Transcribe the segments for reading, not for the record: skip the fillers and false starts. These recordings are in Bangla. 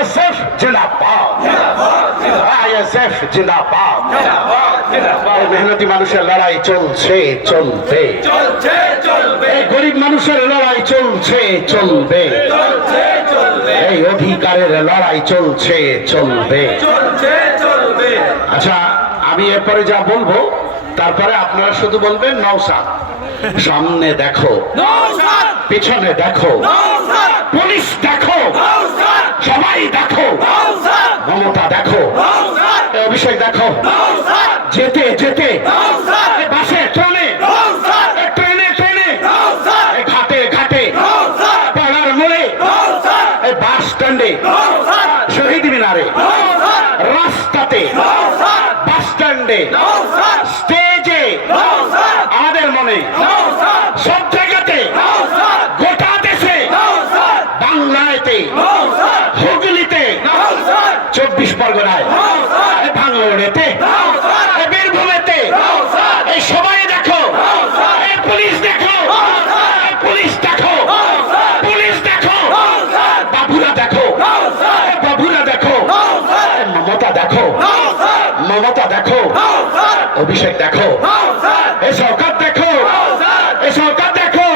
ISF जिंदाबाद, ISF जिंदाबाद। মেহনতি মানুষের লড়াই চলছে চলবে, গরিব মানুষের লড়াই চলছে চলবে, এই অধিকারের লড়াই চলছে চলবে। আচ্ছা, আমি এরপরে যা বলবো তারপরে আপনারা শুধু বলবেন নওশাদ। সামনে দেখো, পিছনে দেখো, পুলিশ দেখো, সবাই দেখো, মমতা দেখো, অভিষেক দেখো, যেতে যেতে বাসে ট্রেনে ট্রেনে ট্রেনে, ঘাটে ঘাটে, পাড়ার মোড়ে, বাস স্ট্যান্ডে, শহীদ মিনারে, রাস্তাতে, বাস স্ট্যান্ডে, স্টেজে, আমাদের মনে, সব জায়গাতে, গোটা দেশে, বাংলাতে, হুগলিতে, 24 পরগনায়, ভাঙড়েতে, বীরভূমেতে, এই সবাই দেখো, পুলিশ দেখো, পুলিশ দেখো, পুলিশ দেখো, বাবুরা দেখো, বাবুরা দেখো, মমতা দেখো, মমতা দেখো, অভিষেক দেখো, এই সরকার দেখো, এই সরকার দেখো,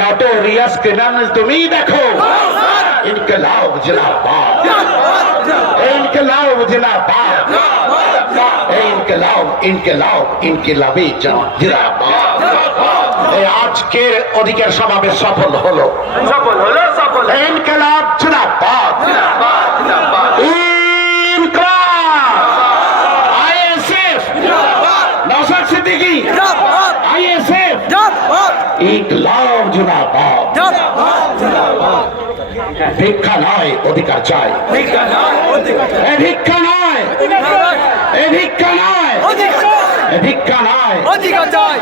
নটোরিয়াস ক্রিমিনাল তুমি দেখো। ইনকলাব জিন্দাবাদ, ইনকলাব জিন্দাবাদ, ইনকলাব ইনকলাব ইনকলাবি জিন্দাবাদ। এই আজকের অধিকার সমাবেশ সফল হলো, সফল হলো, সফল। ইনকলাব জিন্দাবাদ, জিন্দাবাদ, ইনকলাব, ISF জিন্দাবাদ, নওশাদ সিদ্দিকী জিন্দাবাদ, ISF জিন্দাবাদ, ইনকলাব জিন্দাবাদ, জিন্দাবাদ। ভিক্ষা নয়, অধিকার চাই, ভিক্ষা নয়, অধিকার চাই, ভিক্ষা নয়, ভিক্ষা নয়, ভিক্ষা নয়, অধিকার চাই।